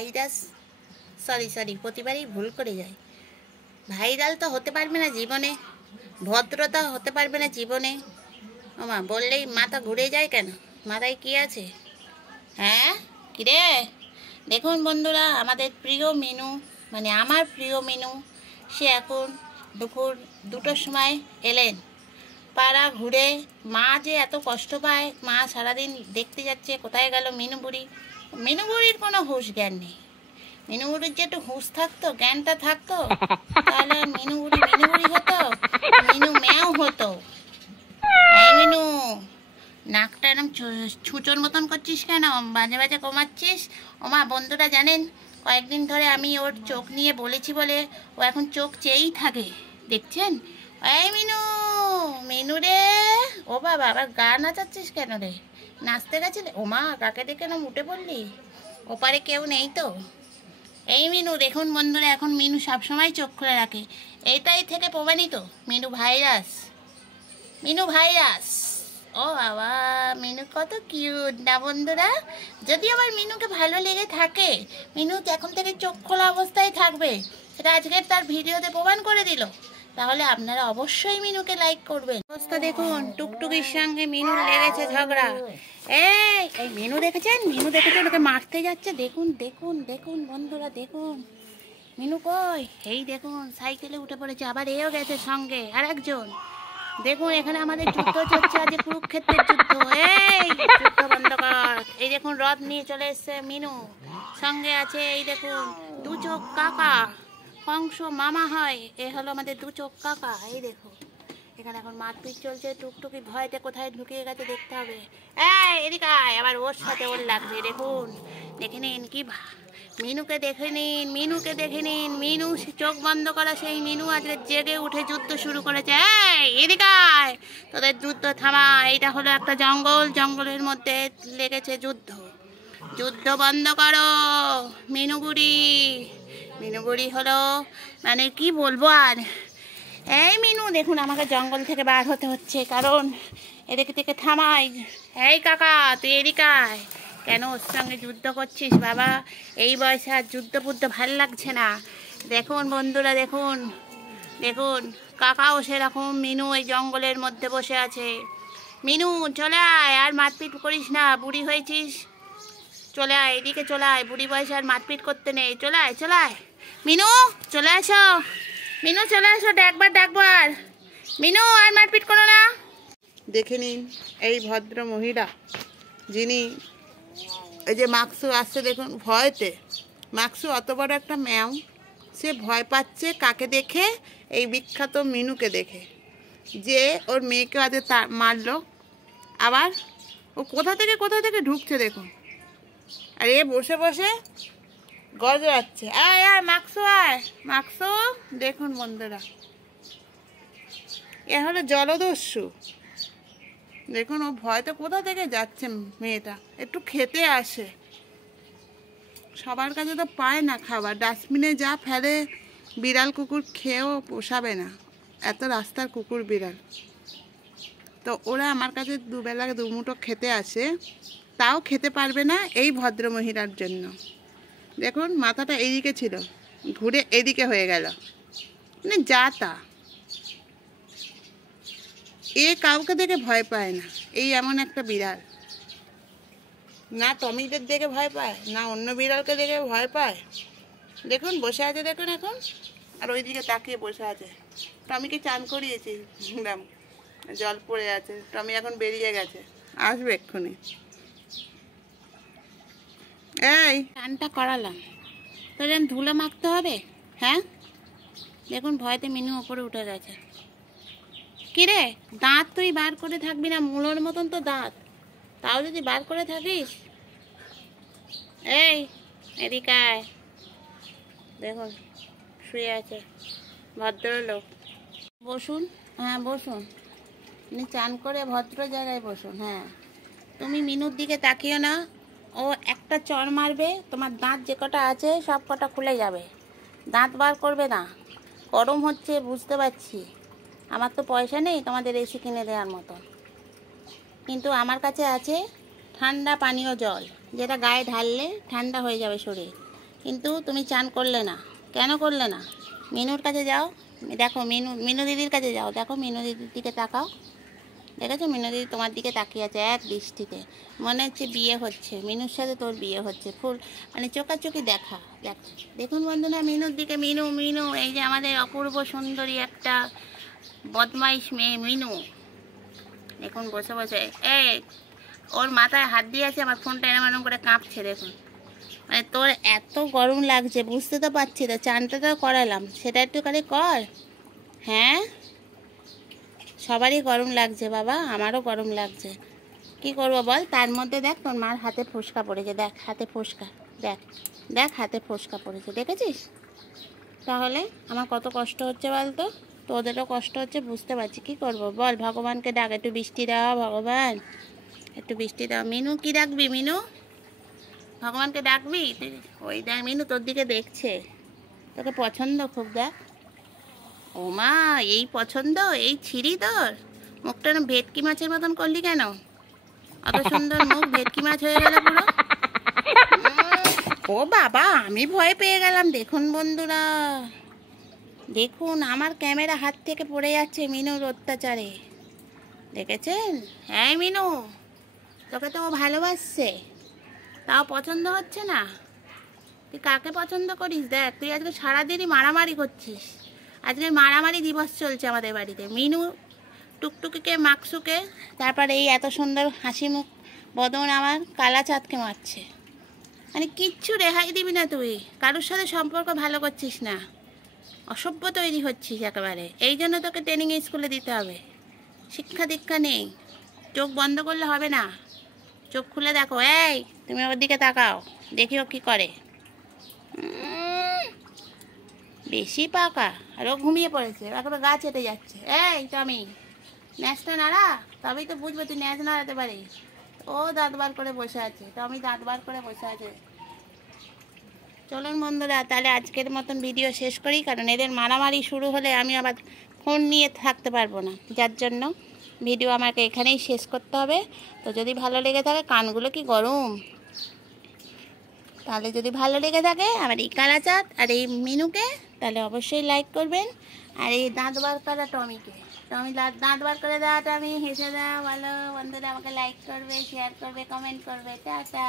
Virus, sorry প্রতিবারই ভুল করে যায়। ভাইরাল তো হতে পারবে না জীবনে, ভদ্রতা হতে পারবে না জীবনে। ওমা, বললেই মাথা ঘুরে যায় কেন? মাথায় কি আছে? হ্যাঁ কিরে, দেখুন বন্ধুরা, আমাদের প্রিয় মিনু, মানে আমার প্রিয় মিনু, সে এখন দুপুর 2টোর সময় এলেন। পাড়া ঘুরে মা যে এত কষ্ট পায়, মা সারাদিন দেখতে যাচ্ছে কোথায় গেল মিনু বুড়ি। মিনু বুড়ির কোনো হুঁশ জ্ঞান নেই। মিনু বুড়ির যে একটু হুঁশ থাকতো, জ্ঞানটা থাকতো, তাহলে মিনু বুড়ি হতো, মিনু ম্যাও হতো। এই মিনু, নাকটা এরকম ছুঁচোর মতন করছিস কেন? বাজে বাজে কমাচ্ছিস। ওমা, বন্ধুরা জানেন, কয়েকদিন ধরে আমি ওর চোখ নিয়ে বলেছি বলে ও এখন চোখ চেয়েই থাকে, দেখছেন? এই মিনু, মিনু রে, ও বাবা, আবার গা নাচাচ্ছিস কেন রে? নাচতে গেছিলে? ওমা, কাকে ডেকে না উঠে পড়লি? ওপারে কেউ নেই তো? এই মিনু, দেখুন বন্ধুরা, এখন মিনু সবসময় চোখ খুলে রাখে। এইটাই থেকে প্রমাণিত মিনু ভাইরাস, মিনু ভাইরাস। ও বাবা, মিনু কত কিউট না বন্ধুরা? যদি আমার মিনুকে ভালো লেগে থাকে, মিনু এখন থেকে চোখ খোলা অবস্থায় থাকবে, সেটা আজকে তার ভিডিওতে প্রমাণ করে দিল। তাহলে আপনারা অবশ্যই মিনুকে লাইক করবেন। অবস্থা দেখুন, টুকটুকির সঙ্গে মিনুর লেগেছে ঝগড়া। এই মিনু দেখেছেন? ওকে মারতে যাচ্ছে। দেখুন বন্ধুরা, দেখুন মিনু কই। এই দেখুন, সাইকেলে উঠে পড়েছে, আবার এও গেছে সঙ্গে আর একজন। দেখুন, এখানে আমাদের যুদ্ধ চলছে, আজ কুরুক্ষেত্রের যুদ্ধ। এই যুদ্ধ বন্ধ কর। এই দেখুন, রথ নিয়ে চলে এসছে মিনু, সঙ্গে আছে এই দেখুন 2 চোখ কাকা, কংস মামা হয়, এ হলো আমাদের 2 চোখ কাকা। এই দেখুন, এখানে এখন মারপিট চলছে। টুকটুকি ভয়তে কোথায় ঢুকিয়ে গেছে দেখতে হবে। এই এদিকে আয়, আবার ওর সাথে ওর লাগছে। দেখুন, দেখে নিন কি মিনুকে দেখে নিন। মিনু চোখ বন্ধ করা সেই মিনু আজকে জেগে উঠে যুদ্ধ শুরু করেছে। এই এদিকে আয়, তোদের যুদ্ধ থামা। এইটা হলো একটা জঙ্গলের মধ্যে লেগেছে যুদ্ধ বন্ধ করো। মিনু বুড়ি হলো, মানে কি বলবো আর। এই মিনু, দেখুন আমাকে জঙ্গল থেকে বার হতে হচ্ছে, কারণ এদিকে থেকে থামাই। এই কাকা, তুই এদিকে আয়। কেন ওর সঙ্গে যুদ্ধ করছিস বাবা? এই বয়সে আর যুদ্ধ ভাল লাগছে না। দেখুন বন্ধুরা, দেখুন কাকাও সেরকম। মিনু এই জঙ্গলের মধ্যে বসে আছে। মিনু চলে আয়, আর মারপিট করিস না, বুড়ি হয়েছিস। চলে আয়, এদিকে চলে আয়, বুড়ি বয়সে আর মারপিট করতে নেই। চলে আয় মিনু, চলে আসো। মিনু চলে আসো, ডাকবার। মিনু, আর মারপিট করো না। দেখে নিন এই ভদ্র মহিলা, যিনি এই যে মাকসু আসছে, দেখুন ভয়তে। মাকসু অত বড় একটা ম্যাও, সে ভয় পাচ্ছে কাকে দেখে? এই বিখ্যাত মিনুকে দেখে, যে ওর মেয়েকে আজ মারলো। আবার ও কোথা থেকে ঢুকছে দেখুন, আর এ বসে গজরাচ্ছে। আয় মাকসু। দেখুন বন্ধুরা, এ হলো জলদস্যু। দেখুন, ও ভয়তে কোথা থেকে যাচ্ছে। মেয়েটা একটু খেতে আসে, সবার কাছে তো পায় না খাবার। ডাস্টবিনে যা ফেলে, বিড়াল কুকুর খেয়েও পোষাবে না, এত রাস্তার কুকুর বিড়াল। তো ওরা আমার কাছে দুবেলা 2 মুঠো খেতে আসে, তাও খেতে পারবে না এই ভদ্র মহিলার জন্য। দেখুন, মাথাটা এইদিকে ছিল, ঘুরে এদিকে হয়ে গেল, মানে যা তা। এ কাউকে দেখে ভয় পায় না, এই এমন একটা বিড়াল। না টমিদের দেখে ভয় পায়, না অন্য বিড়ালকে দেখে ভয় পায়। দেখুন বসে আছে, দেখুন এখন, আর ওইদিকে তাকিয়ে বসে আছে। টমিকে চান করিয়েছি, জল পড়ে আছে। টমি এখন বেরিয়ে গেছে, আসবে এক্ষুনি। এই চানটা করালাম, তো যেন ধুলো মাখতে হবে। হ্যাঁ, দেখুন ভয়তে মিনু ওপরে উঠে গেছে। কিরে, দাঁত তুই বার করে থাকবি না? মুলোর মতন তো দাঁত, তাও যদি বার করে থাকিস। এই এদিকে আয়, দেখুন শুয়ে আছে ভদ্রলোক। বসুন, হ্যাঁ বসুন, আপনি চান করে ভদ্র জায়গায় বসুন। হ্যাঁ, তুমি মিনুর দিকে তাকিও না, ও একটা চড় মারবে, তোমার দাঁত যে কটা আছে সব কটা খুলে যাবে। দাঁত বার করবে না। গরম হচ্ছে বুঝতে পারছি, আমার তো পয়সা নেই তোমাদের এসি কিনে দেওয়ার মতো, কিন্তু আমার কাছে আছে ঠান্ডা পানীয় জল, যেটা গায়ে ঢাললে ঠান্ডা হয়ে যাবে শরীর। কিন্তু তুমি চান করলে না, কেন করলে না? মিনুর কাছে যাও, দেখো মিনু দিদির কাছে যাও, দেখো মিনু দিদির দিকে তাকাও, দেখেছো মিনু দিদি তোমার দিকে তাকিয়ে আছে এক দৃষ্টিতে, মনে হচ্ছে বিয়ে হচ্ছে, মিনুর সাথে তোর বিয়ে হচ্ছে, ফুল মানে চোখাচোখি দেখা। দেখুন বন্ধুরা মিনুর দিকে, মিনু মিনু এই যে আমাদের অপূর্ব সুন্দরী একটা বদমাইশ মেয়ে মিনু, দেখুন বসে বসে এই ওর মাথায় হাত দিয়ে আছে, আমার ফোনটা এরম করে কাঁপছে দেখুন। মানে তোর এত গরম লাগছে বুঝতে তো পারছি, তো চানটা তো করালাম, সেটা একটুখানি কর। হ্যাঁ সবারই গরম লাগছে বাবা, আমারও গরম লাগছে, কি করব বল। তার মধ্যে দেখ তোর মার হাতে ফোসকা পড়েছে, দেখ হাতে ফোসকা, দেখ দেখ হাতে ফোসকা পড়েছে, দেখেছিস? তাহলে আমার কত কষ্ট হচ্ছে বল তো, তোদেরও কষ্ট হচ্ছে বুঝতে পারছি, কি করব বল। ভগবানকে ডাক, একটু বৃষ্টি দাও ভগবান, একটু বৃষ্টি দাও। মিনু কি ডাকবি মিনু, ভগবানকে ডাকবি? ওই দেখ মিনু তোর দিকে দেখছে, তোকে পছন্দ খুব, দেখ। ও মা এই পছন্দ, এই ছিঁড়ি তোর মুখটা না ভেটকি মাছের মতন করলি কেন? অত সুন্দর মুখ ভেটকি মাছ হয়ে গেল পুরো। ও বাবা আমি ভয় পেয়ে গেলাম। দেখুন বন্ধুরা, দেখুন আমার ক্যামেরা হাত থেকে পড়ে যাচ্ছে মিনুর অত্যাচারে, দেখেছেন? হ্যাঁ মিনু তোকে তো ও ভালোবাসছে, তাও পছন্দ হচ্ছে না। তুই কাকে পছন্দ করিস? দেখ তুই আজকে সারাদিনই মারামারি করছিস, আজকে মারামারি দিবস চলছে আমাদের বাড়িতে। মিনু টুকটুকিকে মাকসুকে, তারপরে এই এত সুন্দর হাসি মুখ বদন আমার কালা চাঁদকে মারছে, মানে কিচ্ছু রেহাই দিবি না তুই, কারোর সাথে সম্পর্ক ভালো করছিস না, অসভ্য তৈরি হচ্ছিস একেবারে। এই জন্য তোকে ট্রেনিং স্কুলে দিতে হবে, শিক্ষা দীক্ষা নেই, চোখ বন্ধ করলে হবে না, চোখ খুলে দেখো। এই তুমি ওর দিকে তাকাও, দেখি ও কী করে। বেশি পাকা, আর ও ঘুমিয়ে পড়েছে, একেবারে গা চেটে যাচ্ছে। এই টমি ন্যাচটা নাড়া, তবেই তো বুঝবো তুই ন্যাচ নাড়াতে পারিস। ও দাঁত বার করে বসে আছে, টমি দাঁত বার করে বসে আছে। চলুন বন্ধুরা তাহলে আজকের মতন ভিডিও শেষ করি, কারণ এদের মারামারি শুরু হলে আমি আবার ফোন নিয়ে থাকতে পারবো না, যার জন্য ভিডিও আমাকে এখানেই শেষ করতে হবে। তো যদি ভালো লেগে থাকে, কানগুলো কি গরম, তাহলে যদি ভালো লেগে থাকে আমার এই কালা চাঁদ আর এই মিনুকে, তাহলে অবশ্যই লাইক করবেন। আর এই দাঁত বার করা টমিকে, টমি দাঁত বার করে দাও, টমি হেসে দাও, ভালো বন্ধুরা আমাকে লাইক করবে, শেয়ার করবে, কমেন্ট করবে, টাটা।